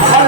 Hello. Oh,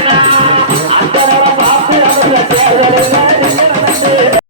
Gracias.